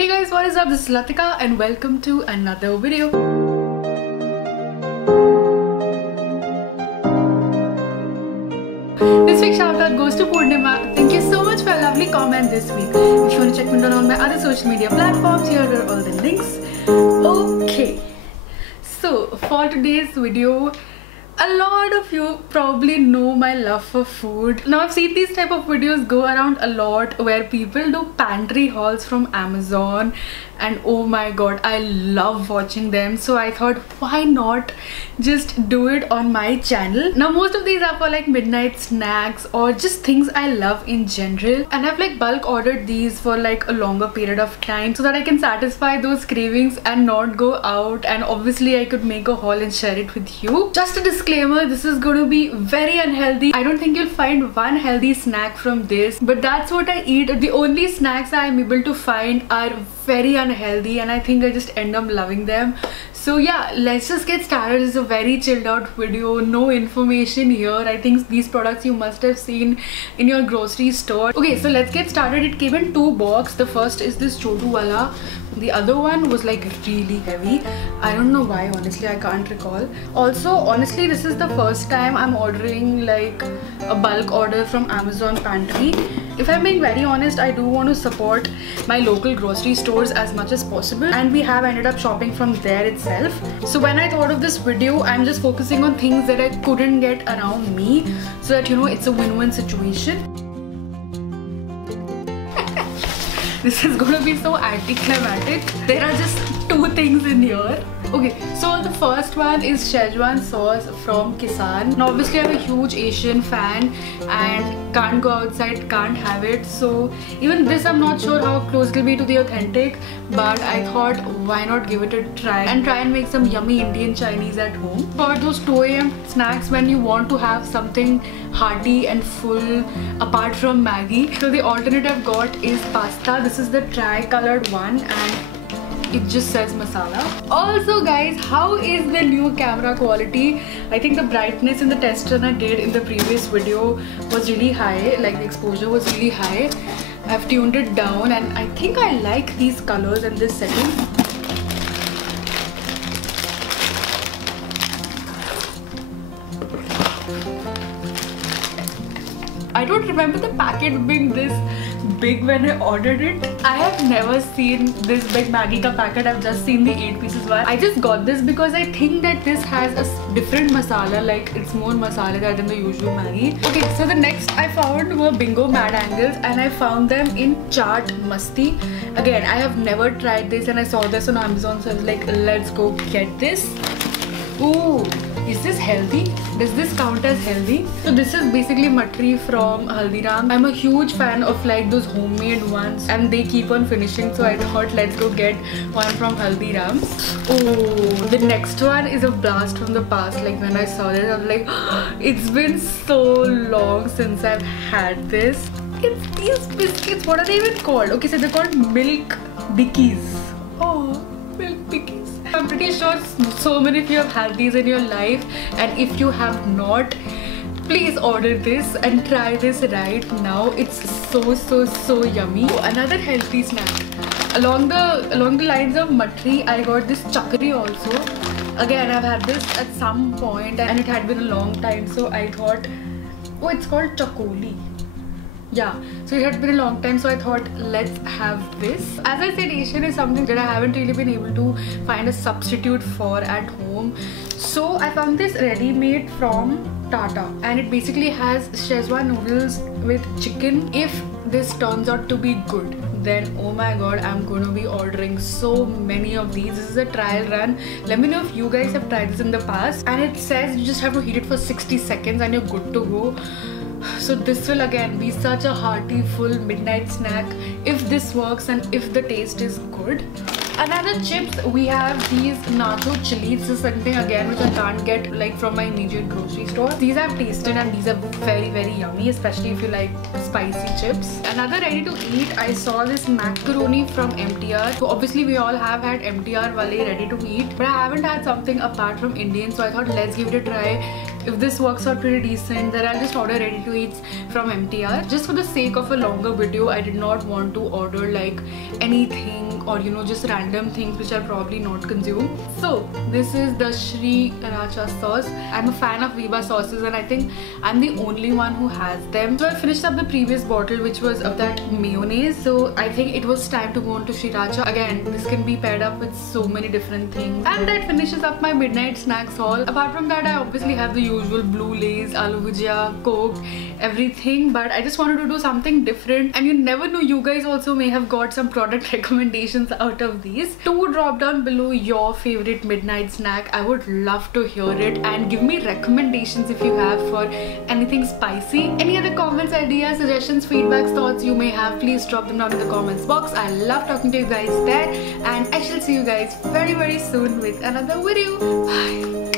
Hey guys, what is up? This is Latika and welcome to another video. This week's shout out goes to Purnima. Thank you so much for a lovely comment this week. If you want to check me out on my other social media platforms, here are all the links. Okay, so for today's video, a lot of you probably know my love for food. Now I've seen these type of videos go around a lot where people do pantry hauls from Amazon, and oh my god, I love watching them. So I thought, why not just do it on my channel? Now most of these are for like midnight snacks or just things I love in general, and I've like bulk ordered these for like a longer period of time so that I can satisfy those cravings and not go out, and obviously I could make a haul and share it with you. Just a disclaimer, this is going to be very unhealthy. I don't think you'll find one healthy snack from this, but that's what I eat. The only snacks I'm able to find are very unhealthy, and I think I just end up loving them. So yeah, let's just get started. It's a very chilled out video, no information here. I think these products you must have seen in your grocery store. Okay, so let's get started. It came in two boxes. The first is this Chotu wala. The other one was like really heavy. I don't know why, honestly, I can't recall. Also, honestly, this is the first time I'm ordering like a bulk order from Amazon Pantry. If I'm being very honest, I do want to support my local grocery stores as much as possible, and we have ended up shopping from there itself. So when I thought of this video, I'm just focusing on things that I couldn't get around me, so that, you know, it's a win-win situation. This is gonna be so anticlimactic. There are just two things in here. Okay, so the first one is Szechuan sauce from Kissan. Now obviously I'm a huge Asian fan and can't go outside, can't have it. So even this, I'm not sure how close it'll be to the authentic, but I thought why not give it a try and make some yummy Indian Chinese at home. For those 2 AM snacks when you want to have something hearty and full apart from Maggi. So the alternate I've got is pasta. This is the tri-colored one, and it just says masala. Also guys, how is the new camera quality? I think the brightness in the test run I did in the previous video was really high, like the exposure was really high. I've tuned it down and I think I like these colors and this setting. I don't remember the packet being this big when I ordered it. I have never seen this big Maggi ka packet. I've just seen the 8 pieces one. I just got this because I think that this has a different masala, like it's more masala than the usual Maggi. Okay, so the next I found were Bingo Mad Angles, and I found them in Chaat Masti. Again, I have never tried this and I saw this on Amazon, so I was like, let's go get this. Ooh, is this healthy? Does this count as healthy? So this is basically matri from Haldiram. I'm a huge fan of like those homemade ones, and they keep on finishing, so I thought let's go get one from Haldiram. Oh, the next one is a blast from the past. Like when I saw this, I was like, it's been so long since I've had this. It's these biscuits. What are they even called? Okay, so they're called Milk Bikis. Oh, Milk Bikis. I'm pretty sure so many of you have had these in your life, and if you have not, please order this and try this right now. It's so yummy. Oh, another healthy snack. Along the lines of matri, I got this chakri also. Again, I've had this at some point and it had been a long time, so I thought, oh, it's called chakoli. Yeah, so it had been a long time, so I thought let's have this. As I said, Asian is something that I haven't really been able to find a substitute for at home. So I found this ready-made from Tata, and it basically has Szechuan noodles with chicken. If this turns out to be good, then oh my god, I'm gonna be ordering so many of these. This is a trial run. Let me know if you guys have tried this in the past. And it says you just have to heat it for 60 seconds and you're good to go. So this will again be such a hearty full midnight snack if this works and if the taste is good. Another chips, we have these nacho chili. This is something again which I can't get like from my immediate grocery store. These I've tasted and these are very yummy, especially if you like spicy chips. Another ready to eat, I saw this macaroni from MTR. So obviously we all have had MTR wale ready to eat, but I haven't had something apart from Indian, so I thought let's give it a try. If this works out pretty decent, then I'll just order ready to eats from MTR. Just for the sake of a longer video, I did not want to order like anything eating, or you know, just random things which I'll probably not consume. So this is the Sriracha sauce. I'm a fan of Viva sauces and I think I'm the only one who has them. So I finished up the previous bottle which was of that mayonnaise, so I think it was time to go on to Sriracha. Again, this can be paired up with so many different things, and that finishes up my midnight snacks haul. Apart from that, I obviously have the usual blue lays, aloo bhujia, coke, everything, but I just wanted to do something different, and you never know, you guys also may have got some product recommendations out of these. Do drop down below your favorite midnight snack. I would love to hear it, and give me recommendations if you have for anything spicy. Any other comments, ideas, suggestions, feedbacks, thoughts you may have, please drop them down in the comments box. I love talking to you guys there, and I shall see you guys very soon with another video. Bye.